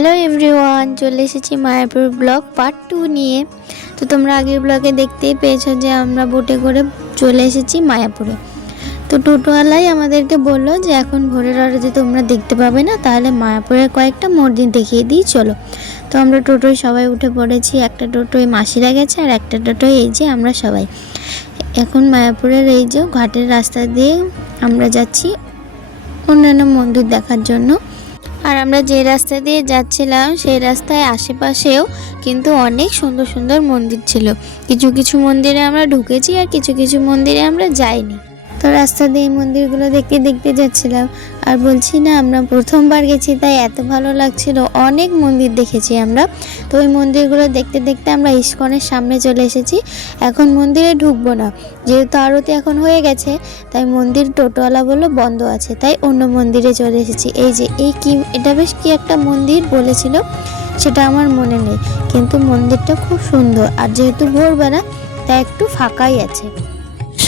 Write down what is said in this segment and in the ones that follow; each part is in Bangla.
হ্যালো এভরিওয়ান, চলে এসেছি মায়াপুর ব্লগ পার্ট 2 নিয়ে। তো তোমরা আগের ব্লগে দেখতেই পেয়েছো যে আমরা বোটে করে চলে এসেছি মায়াপুরে। তো টোটোওয়ালাই আমাদেরকে বললো যে এখন ভোরের আরতি তোমরা দেখতে পাবে না, তাহলে মায়াপুরের কয়েকটা মন্দির দেখিয়ে দিই চলো। তো আমরা টোটোয় সবাই উঠে পড়েছি। একটা টোটোয় মাসিরা গেছে আর একটা টোটোয় এই যে আমরা সবাই। এখন মায়াপুরের এই যে ঘাটের রাস্তা দিয়ে আমরা যাচ্ছি অন্যান্য মন্দির দেখার জন্য। আর আমরা যে রাস্তা দিয়ে যাচ্ছিলাম সেই রাস্তায় আশেপাশেও কিন্তু অনেক সুন্দর সুন্দর মন্দির ছিল। কিছু কিছু মন্দিরে আমরা ঢুকেছি আর কিছু কিছু মন্দিরে আমরা যাইনি। তো রাস্তা দিয়ে এই মন্দিরগুলো দেখতে দেখতে যাচ্ছিলাম। আর বলছি না, আমরা প্রথমবার গেছি তাই এত ভালো লাগছিল। অনেক মন্দির দেখেছি আমরা। তো ওই মন্দিরগুলো দেখতে দেখতে আমরা ইস্কনের সামনে চলে এসেছি। এখন মন্দিরে ঢুকবো না, যেহেতু আরতি এখন হয়ে গেছে, তাই মন্দির টোটোওয়ালা বললো বন্ধ আছে, তাই অন্য মন্দিরে চলে এসেছি। এই যে এটা বেশ কি একটা মন্দির বলেছিল, সেটা আমার মনে নেই, কিন্তু মন্দিরটা খুব সুন্দর। আর যেহেতু ভোরবেলা তাই একটু ফাঁকাই আছে।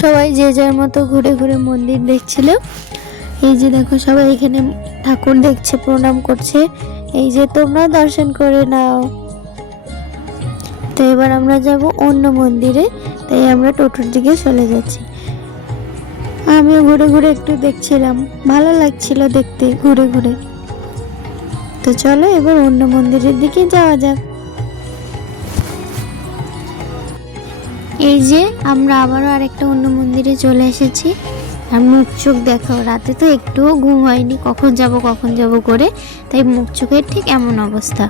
সবাই যে যার মতো ঘুরে ঘুরে মন্দির দেখছিল। এই যে দেখো সবাই এখানে ঠাকুর দেখছে, প্রণাম করছে। এই যে তোমরা দর্শন করে নাও। তো এবার আমরা যাব অন্য মন্দিরে, তাই আমরা টোটোর দিকে চলে যাচ্ছি। আমিও ঘুরে ঘুরে একটু দেখছিলাম, ভালো লাগছিল দেখতে ঘুরে ঘুরে। তো চলো এবার অন্য মন্দিরের দিকে যাওয়া যাক। এই যে আমরা আবারও আরেকটা অন্য মন্দিরে চলে এসেছি। আর মুখ চোখ দেখো, রাতে তো একটুও ঘুম হয়নি, কখন যাব করে, তাই মুখ চোখের ঠিক এমন অবস্থা।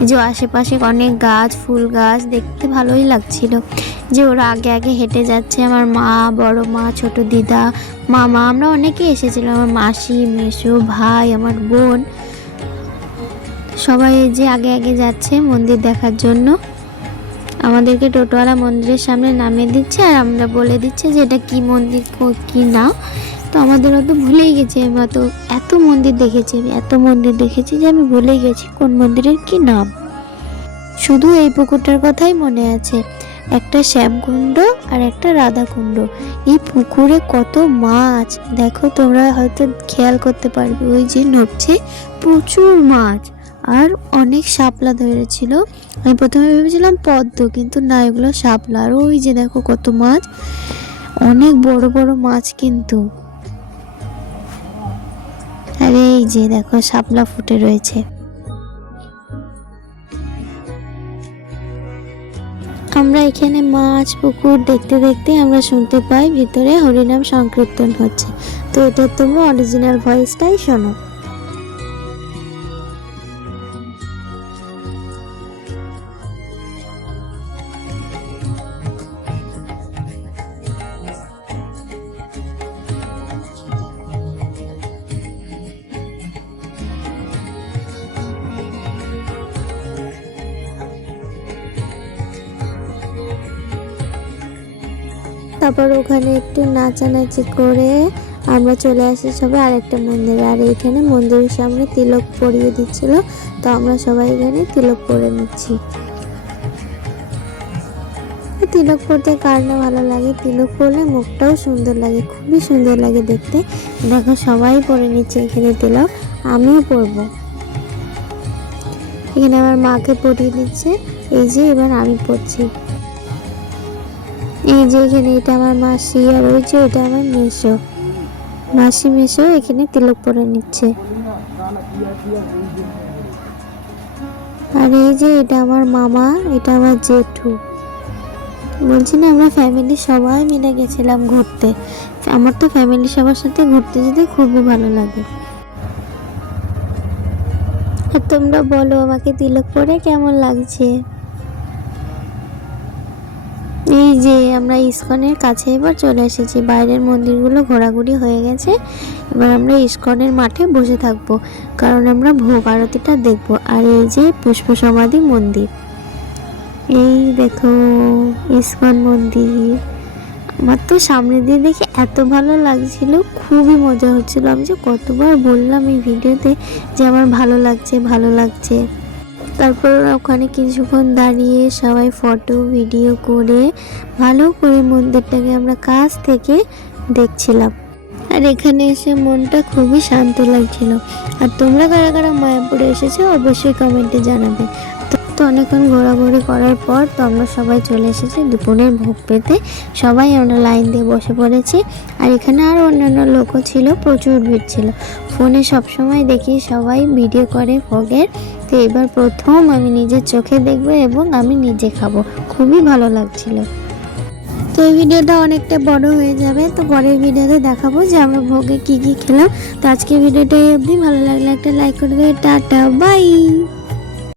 এই যে আশেপাশে অনেক গাছ, ফুল গাছ, দেখতে ভালোই লাগছিল। যে ওরা আগে আগে হেঁটে যাচ্ছে, আমার মা, বড় মা, ছোট দিদা, মামা, আমরা অনেকেই এসেছিলাম, আমার মাসি, মেসো, ভাই, আমার বোন, সবাই এই যে আগে আগে যাচ্ছে মন্দির দেখার জন্য। আমাদেরকে টোটোওয়ালা মন্দিরের সামনে নামিয়ে দিচ্ছে আর আমরা বলে দিচ্ছে যে এটা কি মন্দির, কি না। তো আমাদের অত ভুলেই গেছি, আমি এত মন্দির দেখেছি যে আমি ভুলেই গেছি কোন মন্দিরের কি নাম। শুধু এই পুকুরটার কথাই মনে আছে, একটা শ্যামকুণ্ড আর একটা রাধাকুণ্ড। এই পুকুরে কত মাছ দেখো, তোমরা হয়তো খেয়াল করতে পারবে, ওই যে নড়ছে, প্রচুর মাছ। আর অনেক শাপলা ধরেছিল। আমি প্রথমে ভেবেছিলাম পদ্ম, কিন্তু না, এগুলো শাপলা। আর ওই যে দেখো কত মাছ, অনেক বড় বড় মাছ কিন্তু। আর এই যে দেখো শাপলা ফুটে রয়েছে। আমরা এখানে মাছ পুকুর দেখতে দেখতে আমরা শুনতে পাই ভিতরে হরিনাম সংকীর্তন হচ্ছে। তো এটা তোমরা অরিজিনাল ভয়েসটাই শোনো। তারপর ওখানে একটু নাচানাচি করে আমরা চলে আসি সবাই আরেকটা মন্দিরে। আর এখানে মন্দিরের সামনে তিলক পরিয়ে দিচ্ছিল, তো আমরা সবাই এখানে তিলক পরে নিচ্ছি। তিলক পরতে কার না ভালো লাগে, তিলক পরলে মুখটাও সুন্দর লাগে, খুবই সুন্দর লাগে দেখতে। দেখো সবাই পরে নিচ্ছে এখানে তিলক, আমিও পরবো। এখানে আমার মাকে পরিয়ে দিচ্ছে, এই যে এবার আমি পরছি। এই যে এখানে এটা আমার মাসি, আর ওই যে এটা আমার মেসো, মাসি মেসো এখানে তিলক পরে নিচ্ছে। আর এই যে এটা আমার মামা, এটা আমার জেঠু। বলছি না, আমরা ফ্যামিলি সবাই মিলে গেছিলাম ঘুরতে। আমার তো ফ্যামিলি সবার সাথে ঘুরতে যেতে খুবই ভালো লাগে। আর তোমরা বলো আমাকে তিলক পরে কেমন লাগছে। এই যে আমরা ইস্কনের কাছে এবার চলে এসেছি, বাইরের মন্দিরগুলো ঘোরাঘুরি হয়ে গেছে। এবার আমরা ইস্কনের মাঠে বসে থাকবো, কারণ আমরা ভোগ আরতিটা দেখবো। আর এই যে পুষ্প সমাধি মন্দির, এই দেখো ইস্কন মন্দির। আমার তো সামনে দিয়ে দেখে এত ভালো লাগছিল, খুবই মজা হচ্ছিল। আমি যে কতবার বললাম এই ভিডিওতে যে আমার ভালো লাগছে। তারপর ওখানে কিছুক্ষণ দাঁড়িয়ে সবাই ফটো ভিডিও করে ভালো করে মন্দিরটাকে আমরা কাছ থেকে দেখছিলাম। আর এখানে এসে মনটা খুবই শান্ত লাগছিল। আর তোমরা কারা কারা মায়াপুরে এসেছো অবশ্যই কমেন্টে জানাবে। তো অনেকক্ষণ ঘোরাঘুরি করার পর তো আমরা সবাই চলে এসেছি দুপুরের ভোগ পেতে। সবাই আমরা লাইন দিয়ে বসে পড়েছি। আর এখানে আরও অন্যান্য লোকও ছিল, প্রচুর ভিড় ছিল। ফোনে সবসময় দেখি সবাই ভিডিও করে ভোগের, তো এবার প্রথম আমি নিজের চোখে দেখবো এবং আমি নিজে খাবো, খুবই ভালো লাগছিল। তো এই ভিডিওটা অনেকটা বড় হয়ে যাবে, তো পরের ভিডিওতে দেখাবো যে আমরা ভোগে কি কি খেলাম। তো আজকে ভিডিওটা এই অবধি, ভালো লাগলে একটা লাইক করে দেবে। Tata, by.